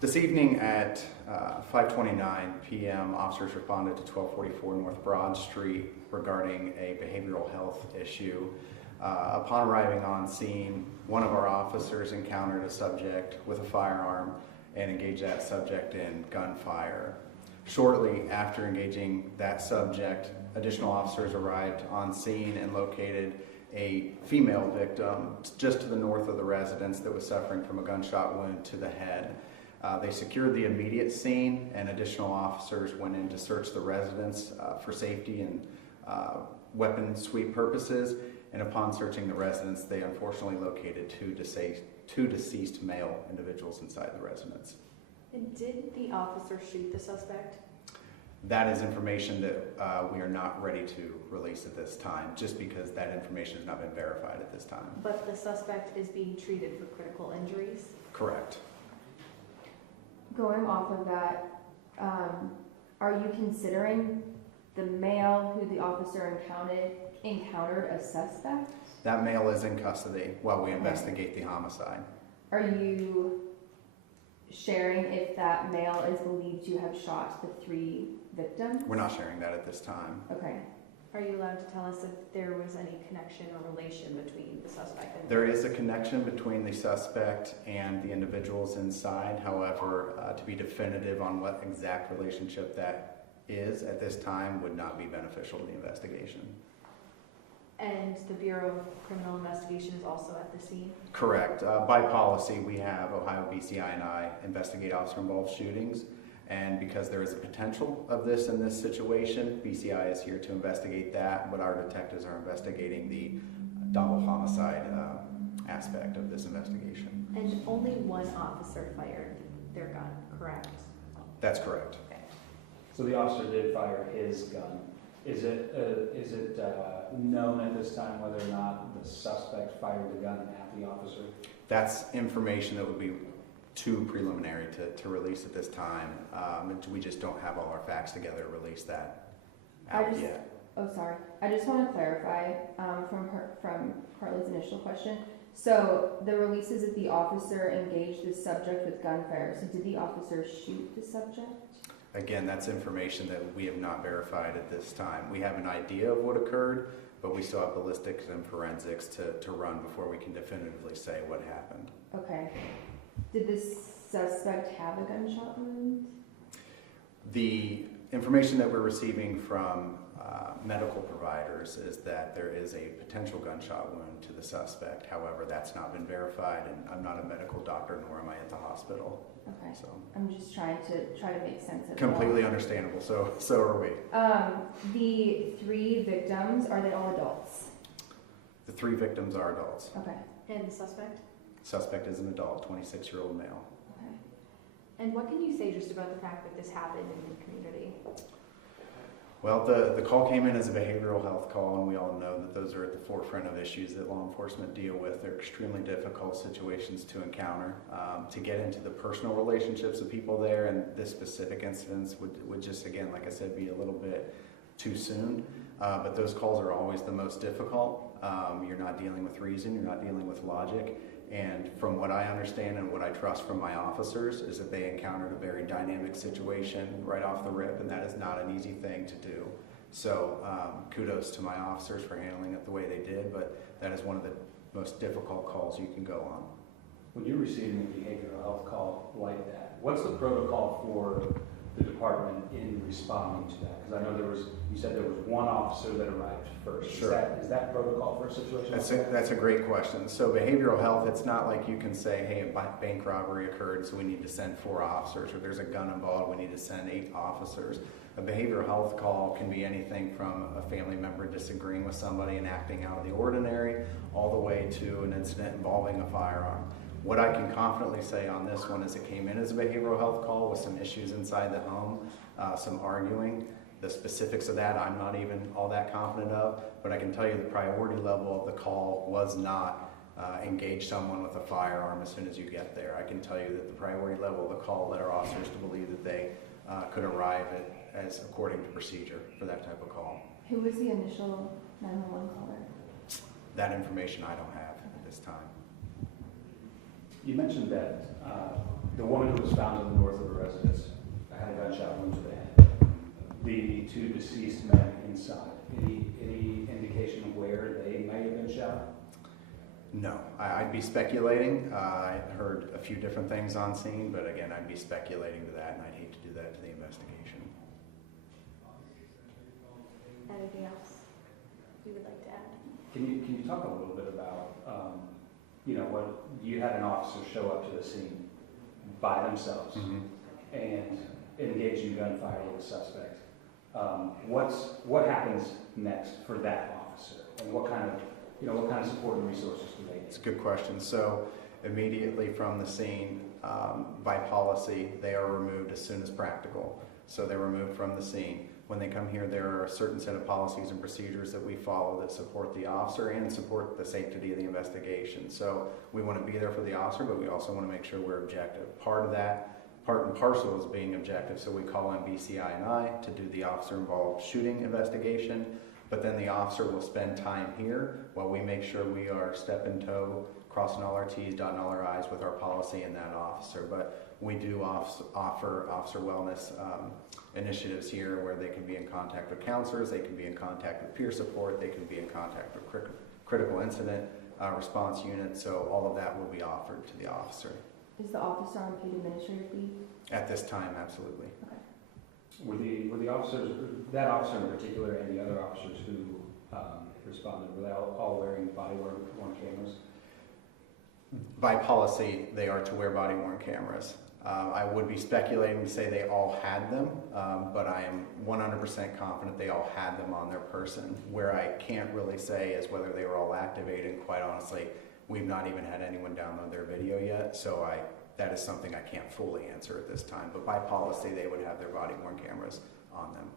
This evening at 5:29 p.m., officers responded to 1244 North Broad Street regarding a behavioral health issue. Upon arriving on scene, one of our officers encountered a subject with a firearm and engaged that subject in gunfire. Shortly after engaging that subject, additional officers arrived on scene and located a female victim just to the north of the residence that was suffering from a gunshot wound to the head. They secured the immediate scene, and additional officers went in to search the residence for safety and weapon sweep purposes. And upon searching the residence, they unfortunately located two deceased male individuals inside the residence. And did the officer shoot the suspect? That is information that we are not ready to release at this time, just because that information has not been verified at this time. But the suspect is being treated for critical injuries? Correct. Going off of that, are you considering the male who the officer encountered a suspect? That male is in custody while we investigate the homicide. Are you sharing if that male is believed to have shot the 3 victims? We're not sharing that at this time. Okay. Are you allowed to tell us if there was any connection or relation between the suspect and There is a connection between the suspect and the individuals inside. However, to be definitive on what exact relationship that is at this time would not be beneficial to the investigation. And the Bureau of Criminal Investigation is also at the scene? Correct. By policy, we have Ohio BCI and I investigate officer-involved shootings. And because there is a potential of this in this situation, BCI is here to investigate that, but our detectives are investigating the double homicide aspect of this investigation. And only one officer fired their gun, correct? That's correct. Okay. So the officer did fire his gun. Is it known at this time whether or not the suspect fired the gun at the officer? That's information that would be too preliminary to release at this time. We just don't have all our facts together to release that out yet. Oh, sorry. I just want to clarify from Carly's initial question. So the release is that the officer engaged the subject with gunfire. So did the officer shoot the subject? Again, that's information that we have not verified at this time. We have an idea of what occurred, but we still have ballistics and forensics to run before we can definitively say what happened. Okay. Did the suspect have a gunshot wound? The information that we're receiving from medical providers is that there is a potential gunshot wound to the suspect. However, that's not been verified, and I'm not a medical doctor, nor am I at the hospital. Okay. So I'm just trying to make sense of it. Completely understandable. So are we. The 3 victims, are they all adults? The 3 victims are adults. Okay. And the suspect? Suspect is an adult, 26-year-old male. Okay. And what can you say just about the fact that this happened in the community? Well, the call came in as a behavioral health call, and we all know that those are at the forefront of issues that law enforcement deal with. They're extremely difficult situations to encounter. To get into the personal relationships of people there, and this specific incidents would just, again, like I said, be a little bit too soon. But those calls are always the most difficult. You're not dealing with reason, you're not dealing with logic. And from what I understand and what I trust from my officers is that they encountered a very dynamic situation right off the rip, and that is not an easy thing to do. So kudos to my officers for handling it the way they did, but that is one of the most difficult calls you can go on. When you're receiving a behavioral health call like that, what's the protocol for the department in responding to that? Because I know you said there was one officer that arrived first. Sure. Is that protocol for a situation like that? That's a great question. So behavioral health, it's not like you can say, hey, a bank robbery occurred, so we need to send 4 officers, or there's a gun involved, we need to send 8 officers. A behavioral health call can be anything from a family member disagreeing with somebody and acting out of the ordinary, all the way to an incident involving a firearm. What I can confidently say on this one is it came in as a behavioral health call with some issues inside the home, some arguing. The specifics of that I'm not even all that confident of, but I can tell you the priority level of the call was not engage someone with a firearm as soon as you get there. I can tell you that the priority level of the call led our officers to believe that they could arrive as according to procedure for that type of call. Who was the initial 911 caller? That information I don't have at this time. You mentioned that the woman who was found in the north of the residence had a gunshot wound to the head. The two deceased men inside, any indication of where they may have been shot? No, I'd be speculating. I heard a few different things on scene, but again, I'd be speculating to that, and I'd hate to do that to the investigation. Anything else you would like to add? Can you talk a little bit about, when you had an officer show up to the scene by themselves and engage in gunfire with a suspect? What happens next for that officer, and what kind of support and resources do they need? It's a good question. So immediately from the scene, by policy, they are removed as soon as practical. So they're removed from the scene. When they come here, there are a certain set of policies and procedures that we follow that support the officer and support the safety of the investigation. So we want to be there for the officer, but we also want to make sure we're objective. Part of that, part and parcel, is being objective. So we call in BCI and I to do the officer-involved shooting investigation. But then the officer will spend time here while we make sure we are step in toe, crossing all our T's, dotting all our I's with our policy and that officer. But we do offer officer wellness initiatives here where they can be in contact with counselors, they can be in contact with peer support, they can be in contact with critical incident response units. So all of that will be offered to the officer. Is the officer on paid administrative leave? At this time, absolutely. Okay. Were the officers, that officer in particular, and the other officers who responded, were they all wearing body-worn cameras? By policy, they are to wear body-worn cameras. I would be speculating to say they all had them, but I am 100% confident they all had them on their person. Where I can't really say is whether they were all activated, and quite honestly, we've not even had anyone download their video yet, so that is something I can't fully answer at this time. But by policy, they would have their body-worn cameras on them.